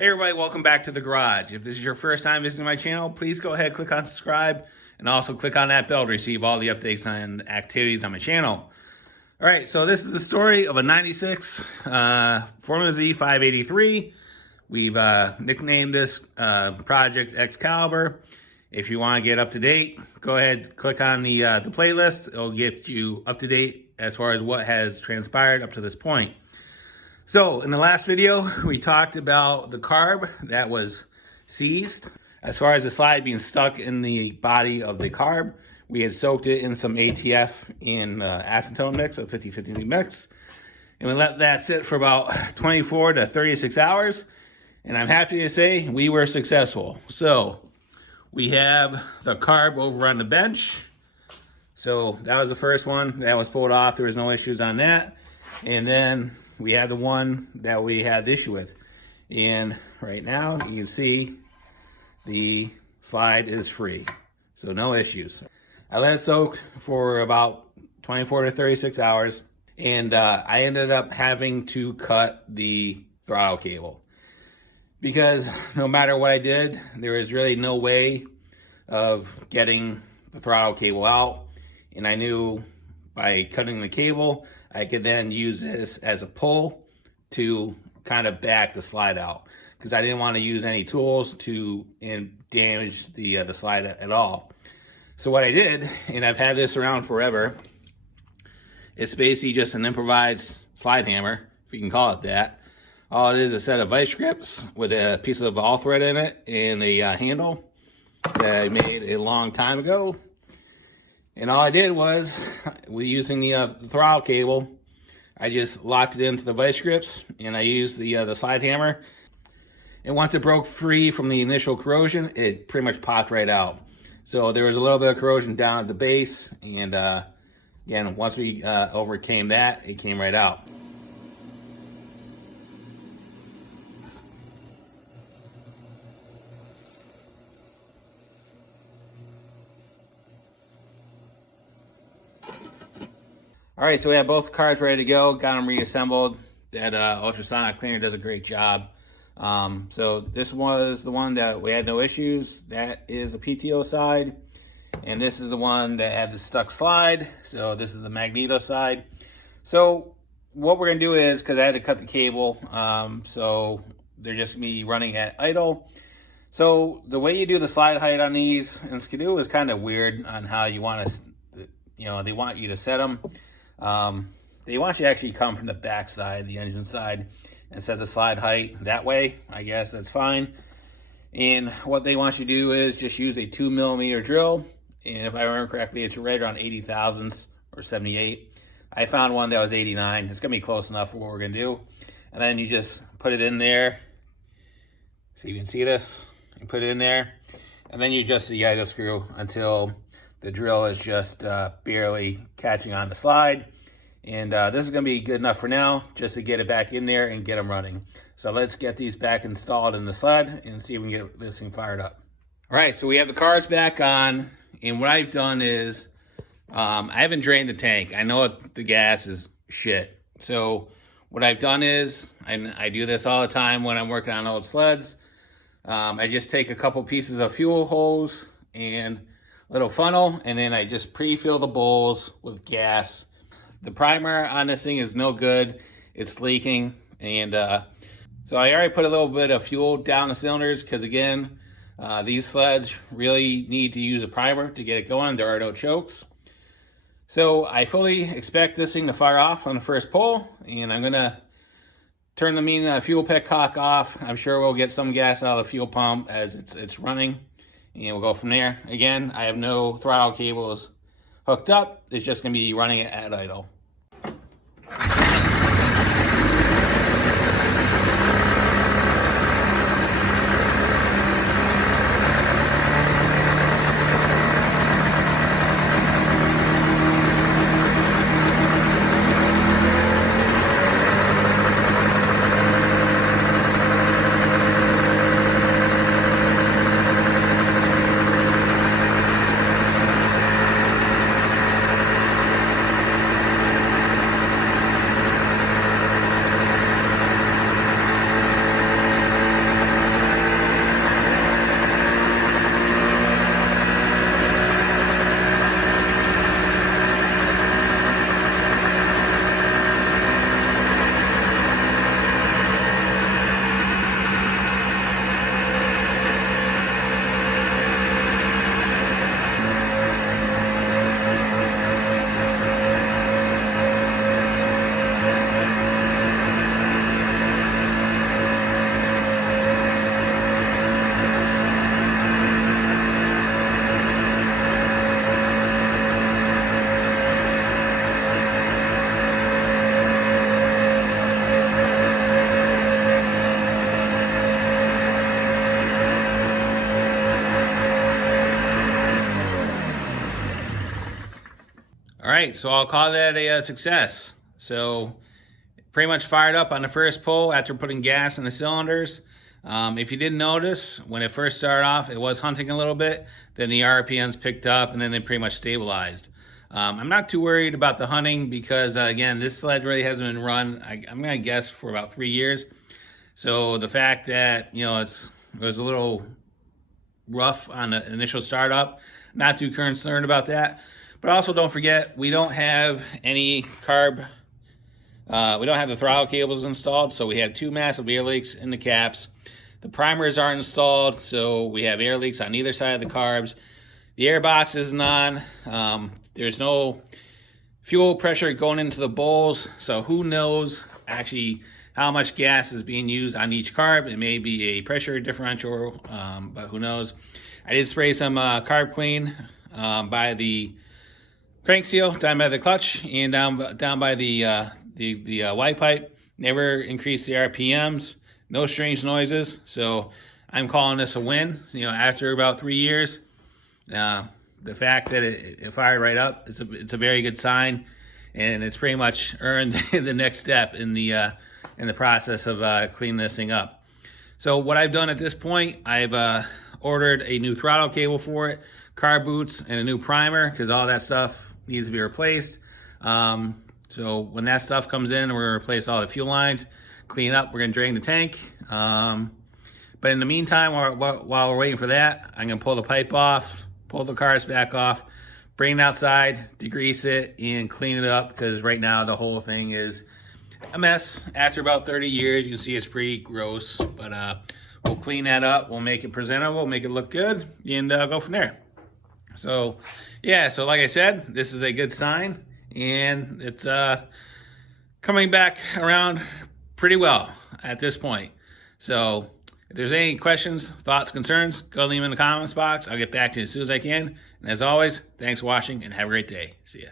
Hey everybody, welcome back to the garage. If this is your first time visiting my channel, please go ahead, click on subscribe, and also click on that bell to receive all the updates and activities on my channel. All right, so this is the story of a 96 Formula Z 583. We've nicknamed this Project Excalibur. If you want to get up to date, go ahead, click on the playlist. It'll get you up to date as far as what has transpired up to this point. So in the last video, we talked about the carb that was seized. As far as the slide being stuck in the body of the carb, we had soaked it in some ATF in acetone mix, a 50-50 mix. And we let that sit for about 24 to 36 hours. And I'm happy to say we were successful. So we have the carb over on the bench. So that was the first one that was pulled off. There was no issues on that. And then we had the one that we had the issue with. And right now you can see the slide is free. So no issues. I let it soak for about 24 to 36 hours. And I ended up having to cut the throttle cable. Because no matter what I did, there was really no way of getting the throttle cable out. And I knew by cutting the cable, I could then use this as a pull to kind of back the slide out, because I didn't want to use any tools to damage the slide at all. So what I did, and I've had this around forever, it's basically just an improvised slide hammer, if you can call it that. All it is a set of vice grips with a piece of all thread in it and a handle that I made a long time ago. And all I did was, using the throttle cable, I just locked it into the vice grips, and I used the slide hammer. And once it broke free from the initial corrosion, it pretty much popped right out. So there was a little bit of corrosion down at the base, and again, once we overcame that, it came right out. All right, so we have both cars ready to go, got them reassembled. That ultrasonic cleaner does a great job. So this was the one that we had no issues. That is the PTO side. And this is the one that had the stuck slide. So this is the magneto side. So what we're gonna do is, because I had to cut the cable, so they're just gonna be running at idle. So the way you do the slide height on these in Skidoo is kind of weird on how you want to, they want you to set them. They want you to actually come from the back side, the engine side, and set the slide height that way. I guess that's fine. And what they want you to do is just use a 2mm drill. And if I remember correctly, it's right around 80 thousandths or 78. I found one that was 89. It's gonna be close enough for what we're gonna do. And then you just put it in there. So you can see this. You put it in there. And then you adjust the idle screw until the drill is just barely catching on the slide. And this is going to be good enough for now, just to get it back in there and get them running. So let's get these back installed in the sled and see if we can get this thing fired up. All right, so we have the cars back on. And what I've done is, I haven't drained the tank. I know the gas is shit. So what I've done is, I do this all the time when I'm working on old sleds. I just take a couple pieces of fuel hose and little funnel, and then I just pre-fill the bowls with gas. The primer on this thing is no good. It's leaking. And so I already put a little bit of fuel down the cylinders, because again, these sleds really need to use a primer to get it going. There are no chokes. So I fully expect this thing to fire off on the first pull, and I'm gonna turn the main fuel petcock off. I'm sure we'll get some gas out of the fuel pump as it's running. And we'll go from there. Again, I have no throttle cables hooked up. It's just going to be running it at idle. right, so I'll call that a success. So pretty much fired up on the first pull after putting gas in the cylinders. If you didn't notice, when it first started off, it was hunting a little bit. Then the RPMs picked up, and then they pretty much stabilized. I'm not too worried about the hunting because, again, this sled really hasn't been run, I'm going to guess, for about 3 years. So the fact that, you know, it was a little rough on the initial startup, not too concerned about that. But also don't forget, we don't have any we don't have the throttle cables installed, so we have 2 massive air leaks in the caps. The primers aren't installed, so we have air leaks on either side of the carbs. The air box isn't on. There's no fuel pressure going into the bowls, so who knows actually how much gas is being used on each carb. It may be a pressure differential, but who knows. I did spray some carb clean by the crank seal, down by the clutch, and down by the Y pipe. Never increased the RPMs, no strange noises, so I'm calling this a win. You know, after about 3 years, the fact that it fired right up, it's a very good sign, and it's pretty much earned the next step in the process of cleaning this thing up. So what I've done at this point, I've ordered a new throttle cable for it, carb boots, and a new primer, because all that stuff needs to be replaced. So when that stuff comes in, we're gonna replace all the fuel lines, clean up, we're gonna drain the tank. But in the meantime, while we're waiting for that, I'm gonna pull the pipe off, pull the carbs back off, bring it outside, degrease it, and clean it up, because right now the whole thing is a mess. After about 30 years, you can see it's pretty gross, but we'll clean that up, we'll make it presentable, make it look good, and go from there. So yeah, so like I said, this is a good sign, and it's coming back around pretty well at this point. So if there's any questions, thoughts, concerns, go leave them in the comments box. I'll get back to you as soon as I can. And as always, thanks for watching and have a great day. See ya.